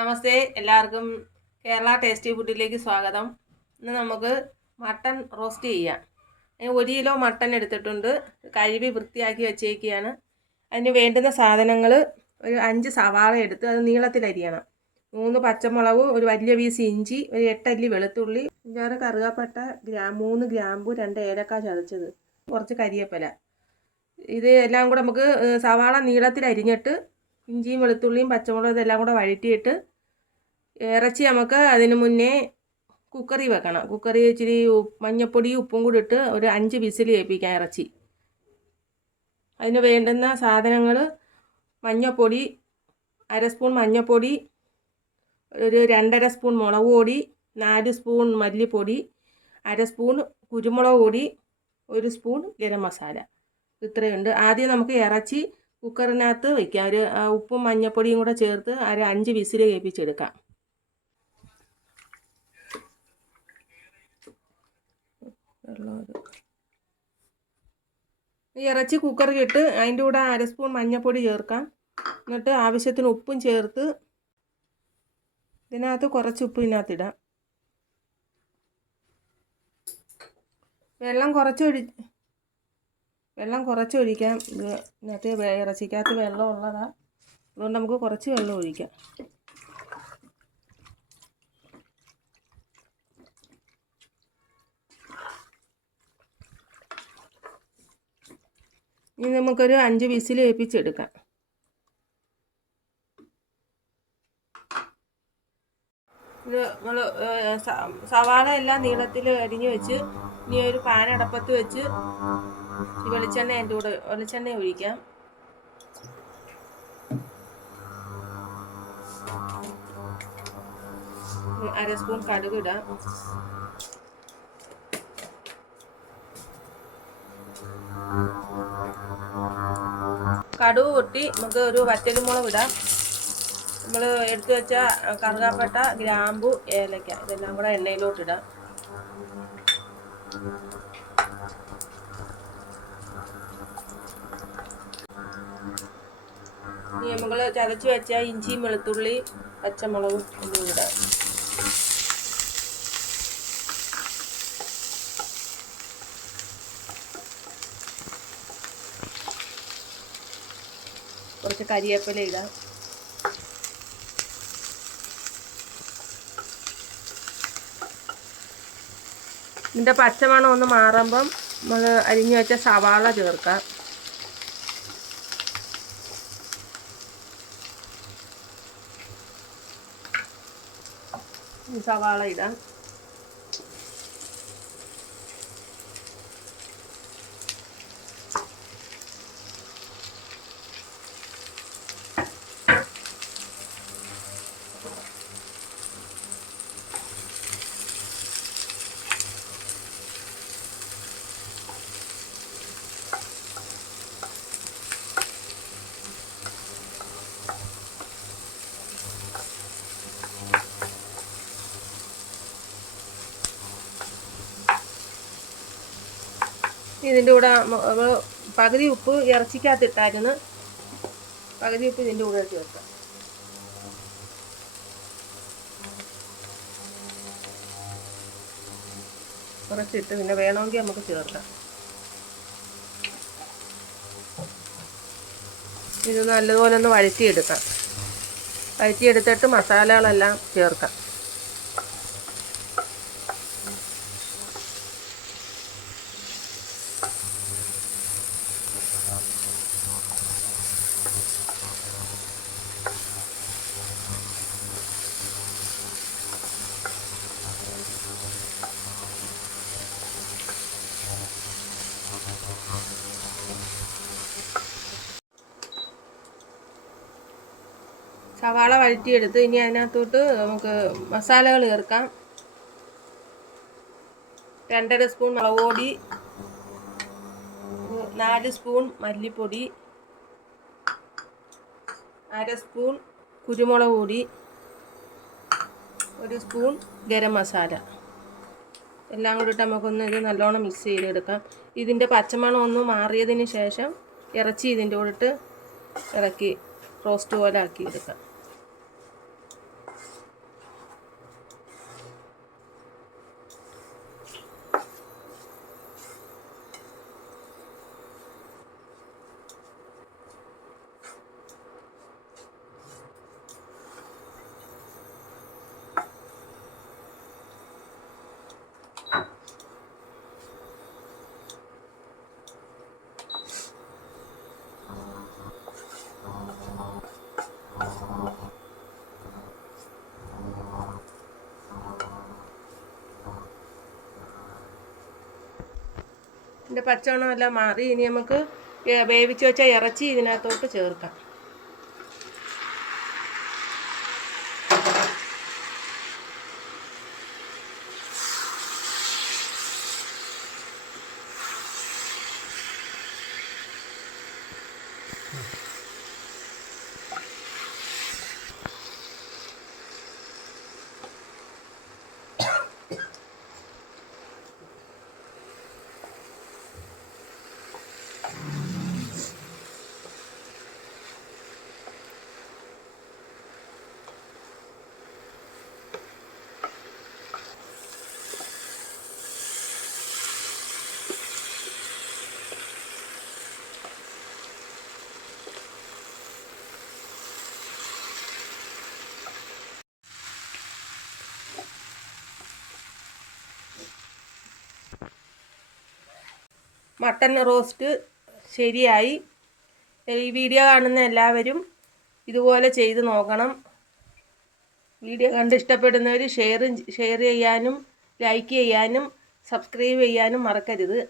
നമസ്തേ, എല്ലാവർക്കും കേരള ടേസ്റ്റി ഫുഡിലേക്ക് സ്വാഗതം. ഇന്ന് നമുക്ക് മട്ടൺ റോസ്റ്റ് ചെയ്യാം. 1 കിലോ മട്ടൺ എടുത്തിട്ടുണ്ട്, കഴുകി വൃത്തിയാക്കി വെച്ചേക്കുകയാണ്. അതിന് വേണ്ടുന്ന സാധനങ്ങൾ: ഒരു 5 സവാള എടുത്ത് അത് നീളത്തിലരിയണം, 3 പച്ചമുളക്, ഒരു വലിയ പീസ് ഇഞ്ചി, ഒരു 8 അല്ലി വെളുത്തുള്ളി, 5-6 കറുകപ്പട്ട, 3 ഗ്രാമ്പു, 2 ഏലക്ക ചതച്ചത്, കുറച്ച് കരിയേപ്പില. ഇത് എല്ലാം കൂടെ നമുക്ക് സവാള നീളത്തിലരിഞ്ഞിട്ട് ഇഞ്ചിയും വെളുത്തുള്ളിയും പച്ചമുളകും ഇതെല്ലാം കൂടെ വഴറ്റിയിട്ട് ഇറച്ചി നമുക്ക് അതിന് മുന്നേ കുക്കറിൽ വെക്കണം. കുക്കറിൽ ഇച്ചിരി മഞ്ഞപ്പൊടിയും ഉപ്പും കൂടി ഇട്ട് ഒരു 5 വിസിൽ കേൾപ്പിക്കാം ഇറച്ചി. അതിന് വേണ്ടുന്ന സാധനങ്ങൾ: മഞ്ഞപ്പൊടി 1/2 സ്പൂൺ മഞ്ഞപ്പൊടി, ഒരു 2.5 സ്പൂൺ മുളക് പൊടി, 4 സ്പൂൺ മല്ലിപ്പൊടി, 1/2 സ്പൂൺ കുരുമുളക് പൊടി, 1 സ്പൂൺ ഗരം മസാല. ഇത്രയുണ്ട്. ആദ്യം നമുക്ക് ഇറച്ചി കുക്കറിനകത്ത് വയ്ക്കാം. ഒരു ഉപ്പും മഞ്ഞപ്പൊടിയും കൂടെ ചേർത്ത് 5 വിസിൽ കേൾപ്പിച്ചെടുക്കാം. ഇറച്ചി കുക്കറിലിട്ട് അതിൻ്റെ കൂടെ 1/2 സ്പൂൺ മഞ്ഞപ്പൊടി ചേർക്കാം. എന്നിട്ട് ആവശ്യത്തിന് ഉപ്പും ചേർത്ത് ഇതിനകത്ത് കുറച്ച് ഉപ്പ് ഇതിനകത്തിടാം. വെള്ളം കുറച്ച് ഒഴിക്കാം. ഇതിനകത്ത് ഇറച്ചിക്കകത്ത് വെള്ളം ഉള്ളതാണ്, അതുകൊണ്ട് നമുക്ക് കുറച്ച് വെള്ളം ഒഴിക്കാം. ഇനി നമുക്കൊരു 5 വിസിൽ കേൾപ്പിച്ചെടുക്കാം. ഇത് നമ്മൾ സവാള എല്ലാം നീളത്തിൽ അരിഞ്ഞ് വെച്ച് ഇനി ഒരു പാൻ അടപ്പത്ത് വെച്ച് വെളിച്ചെണ്ണ അതിൻ്റെ കൂടെ വെളിച്ചെണ്ണ ഒഴിക്കാം. അര സ്പൂൺ കടുക് ഇടാം. കടുക് പൊട്ടി നമുക്ക് ഒരു വറ്റൽമുളക് ഇടാം. നമ്മൾ എടുത്തു വെച്ച കറുകപ്പട്ട, ഗ്രാമ്പു, ഏലക്ക ഇതെല്ലാം കൂടെ എണ്ണയിലോട്ട് ഇടാം. ഇനി നമ്മൾ ചതച്ച് വെച്ച ഇഞ്ചിയും വെളുത്തുള്ളി പച്ചമുളകും എല്ലാം ഇടാം. കുറച്ച് കരിവേപ്പില ഇടാം. ഇതിൻ്റെ പച്ചമണം ഒന്ന് മാറുമ്പം നമ്മൾ അരിഞ്ഞു വെച്ച സവാള ചേർക്കാം. സവാള ഇടാം. ഇതിൻ്റെ കൂടെ പകുതി ഉപ്പ് ഇറച്ചിക്കകത്ത് ഇട്ടായിരുന്നു, പകുതി ഉപ്പ് ഇതിൻ്റെ കൂടെ ചേർക്കാം. കുറച്ചിട്ട് പിന്നെ വേണമെങ്കിൽ നമുക്ക് ചേർക്കാം. ഇത് നല്ലതുപോലെ ഒന്ന് വഴറ്റിയെടുക്കാം. വഴറ്റിയെടുത്തിട്ട് മസാലകളെല്ലാം ചേർക്കാം. സവാള വഴറ്റിയെടുത്ത് ഇനി അതിനകത്തോട്ട് നമുക്ക് മസാലകൾ ചേർക്കാം. 2.5 സ്പൂൺ മുളക് പൊടി, 4 സ്പൂൺ മല്ലിപ്പൊടി, 1/2 സ്പൂൺ കുരുമുളക് പൊടി, 1 സ്പൂൺ ഗരം മസാല എല്ലാം കൂടി ഇട്ട് നമുക്കൊന്ന് ഇത് നല്ലോണം മിക്സ് ചെയ്തെടുക്കാം. ഇതിൻ്റെ പച്ചമണം ഒന്ന് മാറിയതിന് ശേഷം ഇറച്ചി ഇതിൻ്റെ കൂടെ ഇട്ട് ഇറക്കി റോസ്റ്റ് പോലെ ആക്കി എടുക്കാം. ഇതിൻ്റെ പച്ചമണമെല്ലാം മാറി. ഇനി നമുക്ക് വേവിച്ച് വെച്ച ഇറച്ചി ഇതിനകത്തോട്ട് ചേർക്കാം. മട്ടൻ റോസ്റ്റ് ശരിയായി. ഈ വീഡിയോ കാണുന്ന എല്ലാവരും ഇതുപോലെ ചെയ്ത് നോക്കണം. വീഡിയോ കണ്ട് ഇഷ്ടപ്പെടുന്നവർ ഷെയർ ചെയ്യാനും ലൈക്ക് ചെയ്യാനും സബ്സ്ക്രൈബ് ചെയ്യാനും മറക്കരുത്.